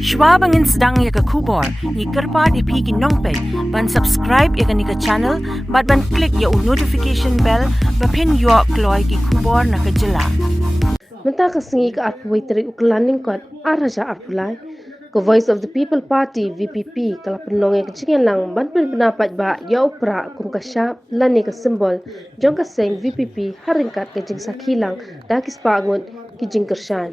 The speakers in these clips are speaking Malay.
Shwa bangin sedang ya ke kubor, ni kerpat ipi ki nongpek, ban subscribe ya ke ni ke channel, ban klik ya notification bell, pen yo kloy ki kubor na ke jela. Mynta ka sngi ka arpuai tarik kyllalyngkot araja arpulai. Ka Voice of the People Party VPP kala pynlong ka jingialang ban pynbna paidbah ya Prah kum ka shap lani ka simbol jong ka seng VPP ryngkat ka jingsakhi lang da ki spah ngut ki jingkyrshan.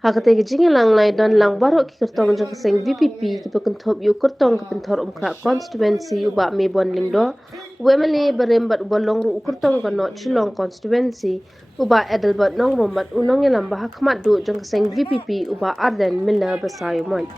Katei ka jingialang lai dan lang baroh ki kyrtong jong ka seng VPP ki kynthup yu kyrtong ka pynthorumkhrah constituency Bah Mayborn Lyngdoh wemele barembat ubalongru kyrtong ka North Shillong constituency Bah Adelbert Nongrum bat unong yalam bah khmat du jong ka seng VPP Bah Ardent Miller Basaiawmoit.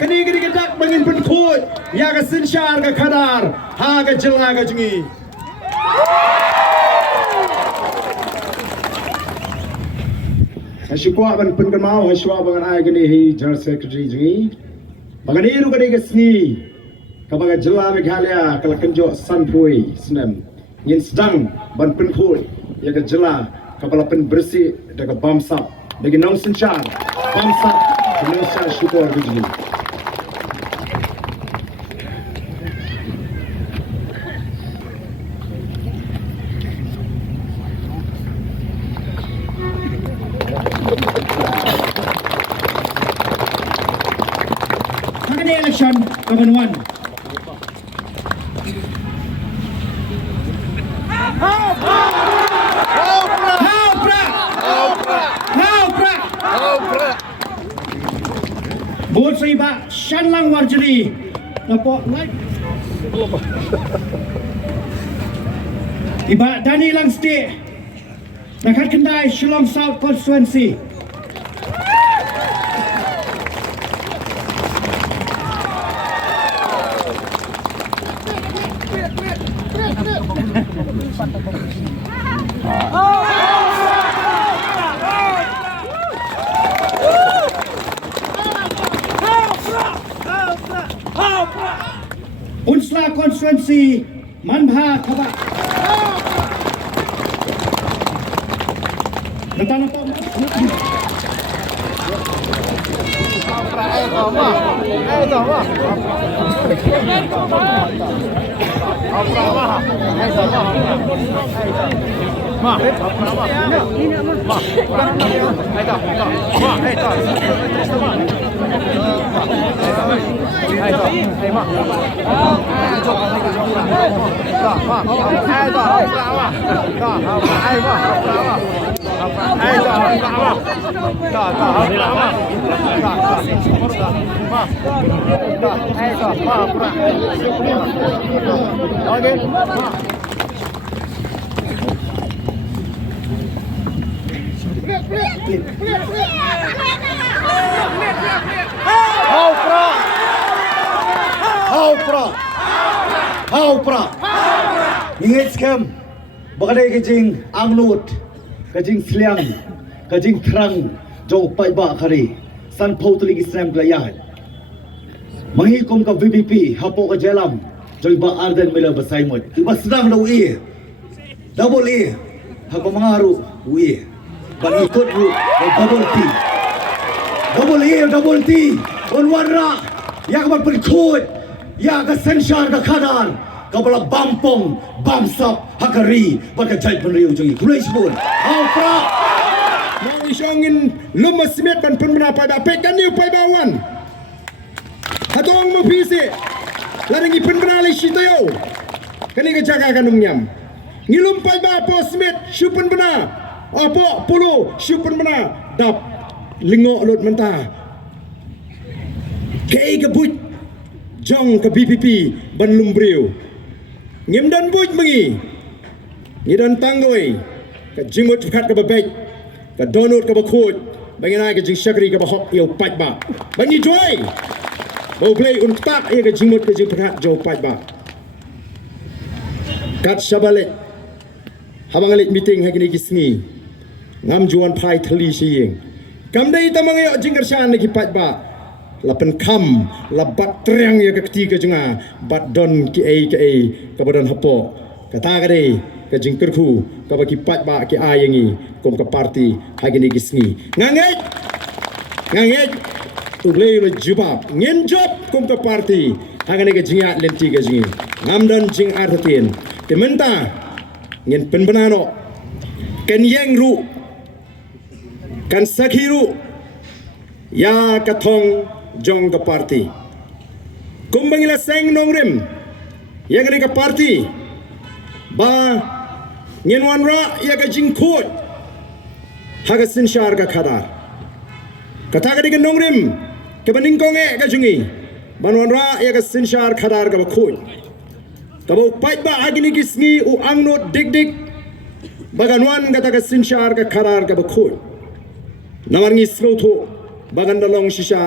Kini kedak bangin penkut ya ke sensyar ke kadar ha ke jelga ke jengi Syukwa ban penkan mau syukwa bangan ai kini hi general secretary jengi bangan iru kini ke sni ka baga jela meghalaya kala kenjo sanpui senam yin sedang ban penkut ya ke jela ka bala pen bersih daga Bamsap bagi nong sensyar Bamsap Indonesia syukwa ke jengi election kabanuan. Buat sa iba, siyan lang warjari na po like iba dani lang sti nakakandai Shillong South constituency. Unsla constituency manbha kaba natalo to How Prah ingit scam bakadai kejing angnut kejing sliang kejing terang jong paidbah khari san pautli Islam kelayan menghikum ke VPP hapo ke jalam jong Bah Ardent Miller Basaiawmoit tiba sedang dah ui dah boleh hak mengaruh ui ban ikut ru double T on warra yang berperkut ya ke sensyar ke kadar kapala Bampong Bamsap hakari baka jai penriu jengi kulai sebut Prah mau isongin lumas met ban pynbna paidbah pekan ni paibawan hatong mo pisi laringi pynbna li sitayo kani ke jaga kanung nyam ngilum paidbah po smet syu pynbna apo pulu syu pynbna dap lingok lot mentah kei ke but jong ke VPP ban lumbriu ngim dan buj mengi ngidan tanggoi ka jimut khat ka babek ka donut ka bakhut banginai ka jingsakhi ka bahok yo paidbah bangi joy Bau play untak ia ke jingmut ke jingpekhat jauh paidbah. Kat syabalik. Habang alik meeting hari ni kisngi. Ngam juan pai thali siyeng. Kamdai tamang ya jingkyrshan lagi paidbah. Lapen kam labak terang ya ke ketiga jenga bat don ki kabadan hapo. Kata kade ke jingkyrku ka baki paidbah ki ayengi kom ke parti hari ni kisngi. Nganget uglei le jubab ngin job kom ke parti hangane ke jingat lenti ke jingi ngamdan jing artin ke Mynta ngin pynbna no ken yeng ru kan sakhiru ya katong jong ke parti kom bangila seng nongrim ya ke parti ba ngin wanra ya ke jingkot haga sinshar ka khadar kata ka ke nongrim kebening konge ka jungi banwanra ya ka sinshar khadar ka bakhoy kabo paidbah agini kisngi u angno dik baganwan kata ka sinshar ka khadar ka bakhoy namar ngi slotho bagan dalong shisha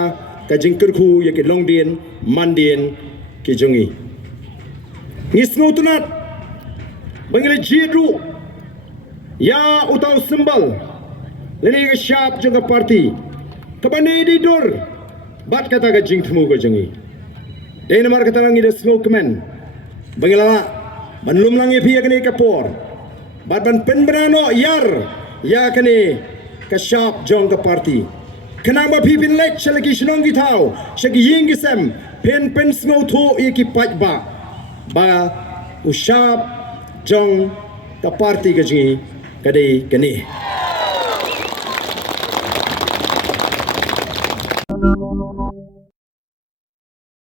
ka jingkyrku ya ke longdien mandien ke jungi ngi slotunat bangile jidru ya utau sembal leni ka shap jong ka parti kabane di dor bat kata ka jingthmu ka jangi dei namar kata ngi de smoke man bangila banlum langi phi kani kapor bat ban pynbna no yar ya kani ka shap jong ka parti kanang ba phi pin lek chalaki shnong gi thau shagi ying gi sem pen snow tho ki paidbah ba u shap jong ka parti ka jangi kadei kani